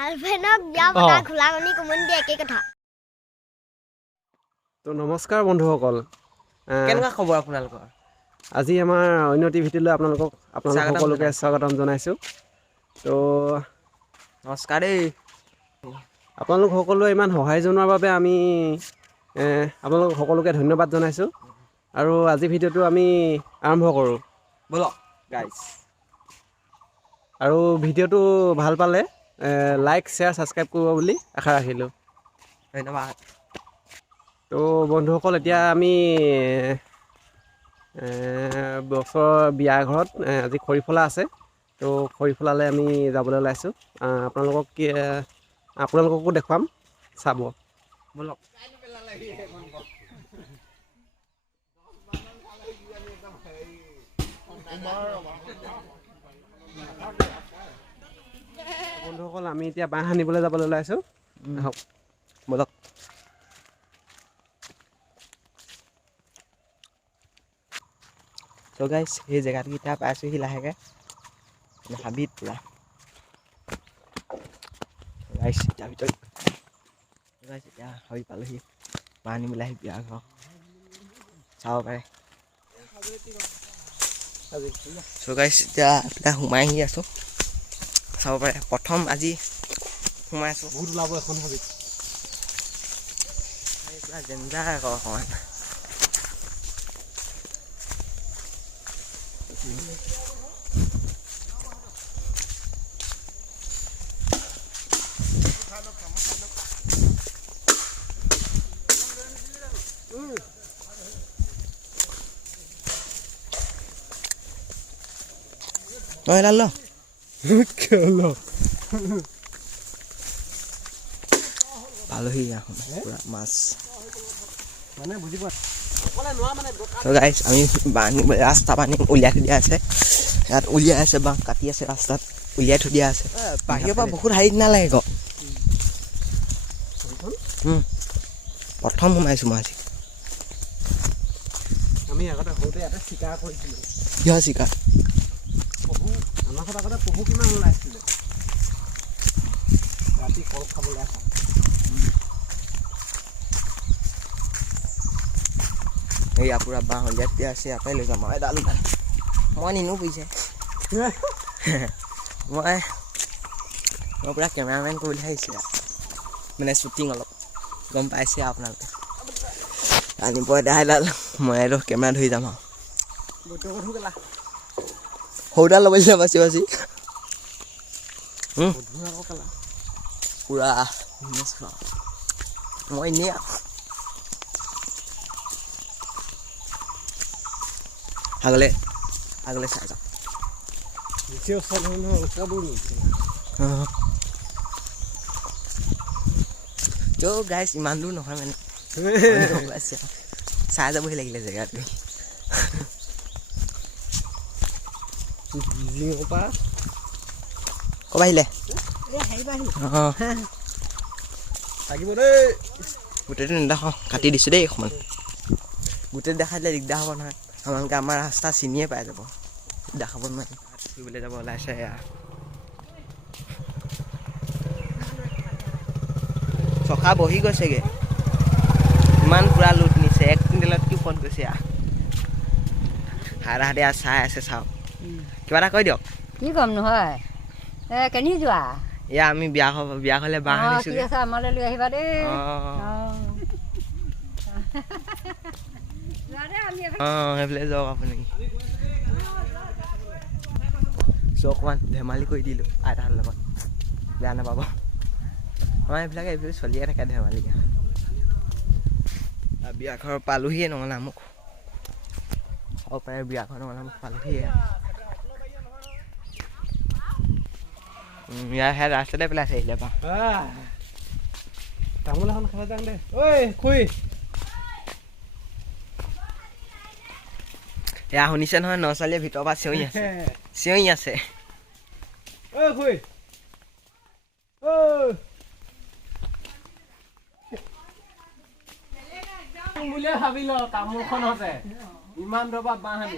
গাৰ্লফ্ৰেণ্ডক বিয়া পতা খোলাঙনি কমনি একেই কথা। তো নমস্কাৰ বন্ধুসকল, কেনেকুৱা খবৰ আপোনালোকৰ? আজি আমাৰ অন্য টিভিটোলৈ আপোনালোক সকলোকে স্বাগতম জনাইছোঁ। তো নমস্কাৰ দেই। আপোনালোক সকলোৱে ইমান সহায় জনোৱাৰ বাবে আমি আপোনালোক সকলোকে ধন্যবাদ জনাইছোঁ। আৰু আজি ভিডিঅ'টো আমি আৰম্ভ কৰোঁ ব'লক গাইজ। আৰু ভিডিঅ'টো ভাল পালে লাইক শ্বেয়াৰ ছাবস্ক্ৰাইব কৰিব বুলি আশা ৰাখিলোঁ। ধন্যবাদ। তো বন্ধুসকল, এতিয়া আমি বছৰৰ বিয়া ঘৰত আজি খৰিফলা আছে। তো খৰিফলালৈ আমি যাবলৈ ওলাইছোঁ। আপোনালোককো দেখুৱাম, চাব। ব'লক। বন্ধুসকল, আমি এতিয়া বাঁহ আনিবলৈ যাবলৈ ওলাইছোঁ। আহক ব'লক। চ' গাইজ, সেই জেগাকেইটা পাইছোঁহি লাহেকৈ, হাবিত পূৰা গাইজ। তাৰ ভিতৰত গাইজ এতিয়া হৈ পালোহি বাঁহ আনিবলৈ আহি বিয়া ঘৰ চাব পাৰে। চ' গাইজ, এতিয়া সোমাই আহি আছোঁ, চাব পাৰে। প্ৰথম আজি সোমাই আছোঁ। বহুত ওলাব এখন হাবিত। পুৰা ডেঞ্জাৰ আকৌ অকণমান। এডাল ল পালোহি এখন পুৰা মাছ মানে বুজি পোৱা গাইজ। আমি ৰাস্তা পানী উলিয়াই থৈ দিয়া আছে, ইয়াত উলিয়াই আছে, বাঁহ কাটি আছে, ৰাস্তাত উলিয়াই থৈ দিয়া আছে। বাহিৰৰ পৰা বহুত হাৰি নালাগে আকৌ। প্ৰথম সোমাইছোঁ মই আজি। আমি আগতে সৰুতে ইয়াতে চিকাৰ কৰিছিলোঁ। কিহৰ চিকাৰ? পহু। আমাৰ ঘৰত আগতে পহু কিমান ওলাইছিলে, ৰাতি কল খাবলৈ আহা। এয়া পুৰা বাঁহ উলিয়াই থৈ দিয়া আছে, ইয়াতে লৈ যাম আৰু এডাল ওলাই। মই নিনো বুজিছে, মই পুৰা কেমেৰামেন কৰিবলৈ আহিছে, মানে শ্বুটিং অলপ, গম পাইছে আপোনালোকে। আনিব এডাল, মই আৰু কেমেৰা ধৰি যাম আৰু। সৰুডাল ল'ব দিলে বাচি বাচি পুৰা মই এনেই আগলে চাই যাওঁ। গাইজ, ইমান দূৰ নহয় মানে, চাই যাবহি লাগিলে জেগাটো। ক'ব আহিলে? গোটেইটো নেদেখাওঁ, কাটি দিছোঁ দেই অকণমান। গোটেই দেখাই দিলে দিগদাৰ হ'ব নহয়, আপোনালোকে আমাৰ ৰাস্তা চিনিয়ে পাই যাব, দেখাব নোৱাৰিম। ফুৰিবলৈ যাব ওলাইছে এয়া। চকা বহি গৈছেগৈ, ইমান পুৰা লোড নিছে, 1 কুইণ্টেলতকৈ ওপৰত গৈছে। হাতে চাই আছে, চাওক। কিবা এটা কৈ দিয়ক। কি ক'ম নহয়, কেনি যোৱা? এয়া আমি বিয়া হ'লে বাঁহ আনিছোঁ। ঠিক আছে, আমালৈ লৈ আহিবা দেই। সেইফালে যাওক আপুনি। অকণমান ধেমালি কৰি দিলোঁ আইতাহঁতৰ লগত, বেয়া নাপাব। আমাৰ এইবিলাকে চলিয়ে থাকে ধেমালি। বিয়া ঘৰ পালোহিয়ে, নঙলা মোক চাব পাৰে। বিয়া ঘৰ নঙলা মোক পালোহিয়ে। ইয়াৰ সেয়া ৰাস্তাতে পেলাইছে, আহিলে পা তামোল এখন খাব যাওঁ দে। ঐ খুৰী, এয়া শুনিছে নহয়, নচালীয়ে ভিতৰৰ পৰা চিঞৰি আছে। ঐ খুৰী, বুলিয়ে ভাবি ল, তামোলখনতে ইমান দূৰৰ পৰা বাঁহ আনি।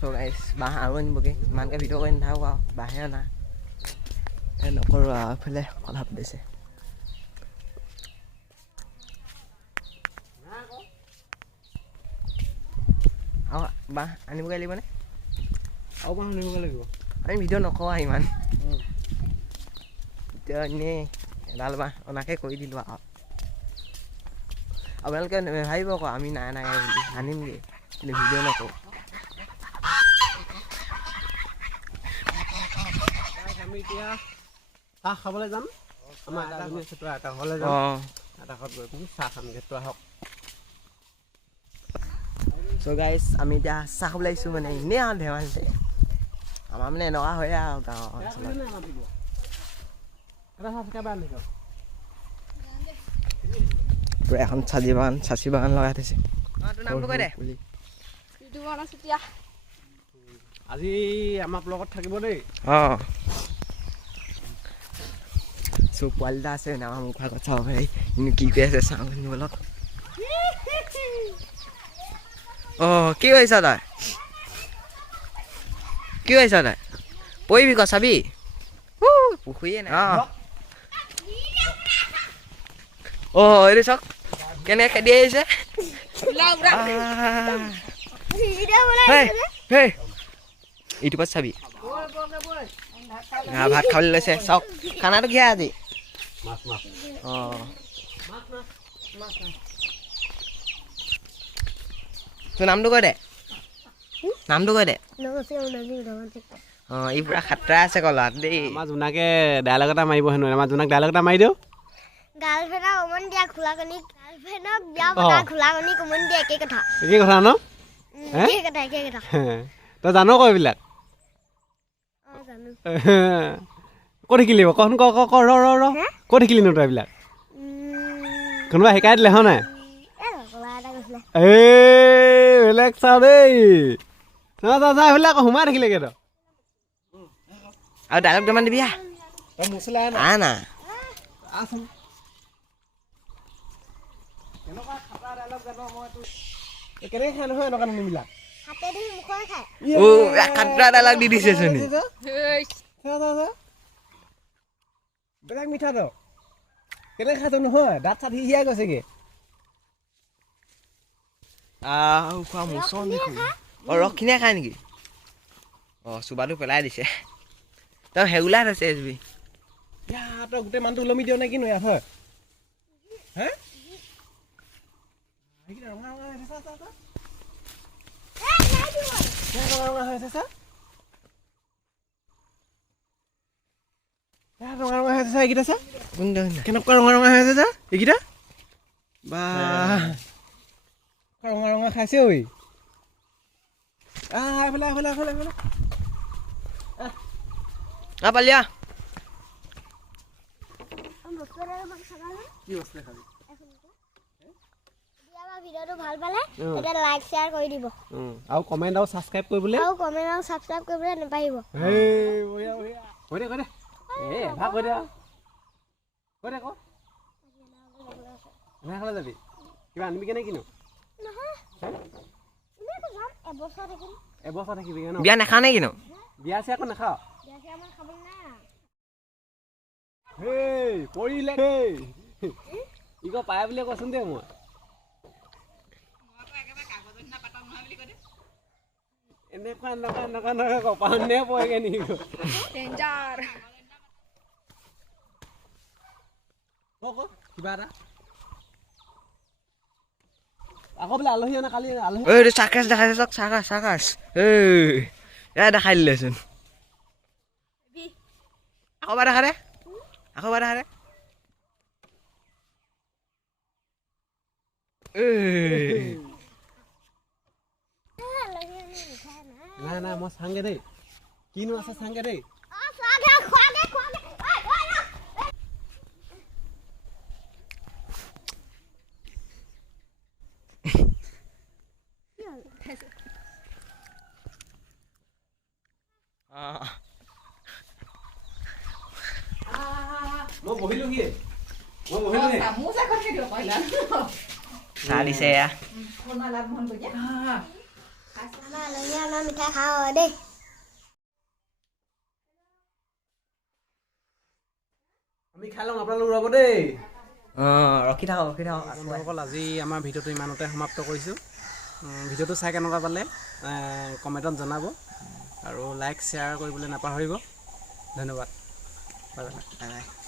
চ' চ' গাইছ বাঁহ আৰু আনিবগৈ ইমানকৈ ভিডিঅ' কৰি নাথাকোঁ আৰু বাঁহে অনা নকৰোঁ আৰু এইফালে কথা পাতিছে আৰু বাঁহ আনিবগৈ লাগিবনে আৰু বাঁহ আনিবগৈ লাগিব আমি ভিডিঅ' নকৰোঁ আৰু ইমান এতিয়া এনেই এডাল বাঁহ অনাকৈ কৰি দিলোঁ আৰু আপোনালোকে নেভাবিব আকৌ আমি নাই নাই বুলি আনিমগৈ কিন্তু ভিডিঅ' নকৰোঁ আমি এতিয়া চাহ খাবলৈ যাম আমাৰ আইতাজনী আছে তই আইতা ঘৰলৈ যাম অঁ আইতা ঘৰত গৈ পিনি চাহ খামগৈ তই আহক চ' গাইছ আমি এতিয়া চাহ খাবলৈ আহিছোঁ মানে এনেই আৰু ধেমালিতে আমাৰ মানে এনেকুৱা হয় আৰু গাঁৱৰ অঞ্চলত পূৰা এখন চাচি বাগান লগাই থৈছে নামটো কৈ দে আজি আমাৰ লগত থাকিব দেই অঁ চ' পোৱালি এটা আছে আমাৰ মুখৰ আগত চাব পাৰি কিন্তু কি কৰি আছে চাওঁ বলক অঁ কি কৰিছ তই কি কৰিছ তই পৰিবি ক চাবি পুখুৰীয়ে নাই অঁ এইটো চাওক কেনেকৈ খেদি আহিছে হেই ইটোৰ পাছত চাবি ভাত খাবলৈ লৈছে চাওক খানাটো কিয় আজি অঁ তোৰ নামটো কৈ দে নামটো কৈ দে অঁ ই পূৰা খাতৰা আছে আকৌ ল'ৰাটো দেই আমাৰ জোনাকে ডাইলগ এটা মাৰিব হেনো আমাৰ জোনাক ডাইলগ এটা মাৰি দিওঁ গাৰ্লফ্ৰেণ্ডক উমনি দিয়া খোলাকণী গাৰ্লফ্ৰেণ্ডক বিয়া পতা খোলাকণী উমনি দিয়া একেই কথা একেই কথা ন একেই কথা তই জানো ক এইবিলাক অঁ জানো ক'ত শিকিলি কচোন ক ৰ ক'ত শিকিলিনো তই এইবিলাক কোনোবা শিকাই দিলে হয় নাই এই বেলেগ চাওঁ দেই এইবিলাক আকৌ সোমাই থাকিলেগৈ তই আৰু ডাইলগ দুটামান দিবি না কেনেকৈ খাই নহয় এনেকুৱা নিমিলাক হাতেদি মুখৰে খায় খাতৰা ডাইলগ দি দিছে চোন বেলেগ মিঠা তো কেনেকৈ খাইছ নহয় দাঁত চাত হিয়াই গৈছেগৈ খোৱা মোচন দেখোন অঁ ৰসখিনিয়ে খায় নেকি অঁ চোবাটো পেলাই দিছে তই হেগুলাই থৈছে এজবি তই গোটেই মানুহটো ওলমি দিয় নে কিনো ইয়াত হয় হে ৰঙা ৰঙা হৈ আছে চা ৰঙা ৰঙা হৈ আছে চা এইকেইটা চা কেনেকুৱা ৰঙা ৰঙা হৈ আছে চা এইকেইটা বা ৰঙা ৰঙা খাইছে ঐ এইফালে পালিয়া কি বস্তু খাবি ভিডিঅ'টো ভাল পালে এটা লাইক শ্বেয়াৰ কৰি দিব আৰু কমেণ্ট আৰু ছাবস্ক্ৰাইব কৰিবলৈ নাপাহৰিব কৈ দে ভাগ কৈ দে খালে যাবি কিবা আনিবি কেনে কিনো এবছৰ থাকিবি ন বিয়া নাখাওঁ নে কিনো বিয়া চিয়া আকৌ নাখাওঁ হেই পৰিলে ই ক পায় বুলিয়ে কচোন দে মই এনেকুৱা কপালে পৰেগৈ নেকি কিবা এটা আকৌ বোলে আলহী অনা কালি আলহী এইটো চাকাছ দেখাইছে চাওক চাকাছ এই দেখাই দিলেচোন আকৌ এবাৰ দেখা দে নাই মই চাংগে দেই কিনো আছে চাংগে দেই মই বহিলোহি চাহ দিছে এয়া আমাৰ আমি মিঠাই খাওঁ দেই আমি খাই লওঁ আপোনালোক ৰ'ব দেই ৰখি থাকক বন্ধুসকল আজি আমাৰ ভিডিঅ'টো ইমানতে সমাপ্ত কৰিছোঁ ভিডিঅ'টো চাই কেনেকুৱা পালে কমেণ্টত জনাব আৰু লাইক শ্বেয়াৰ কৰিবলৈ নাপাহৰিব ধন্যবাদ বাই বাই বাই বাই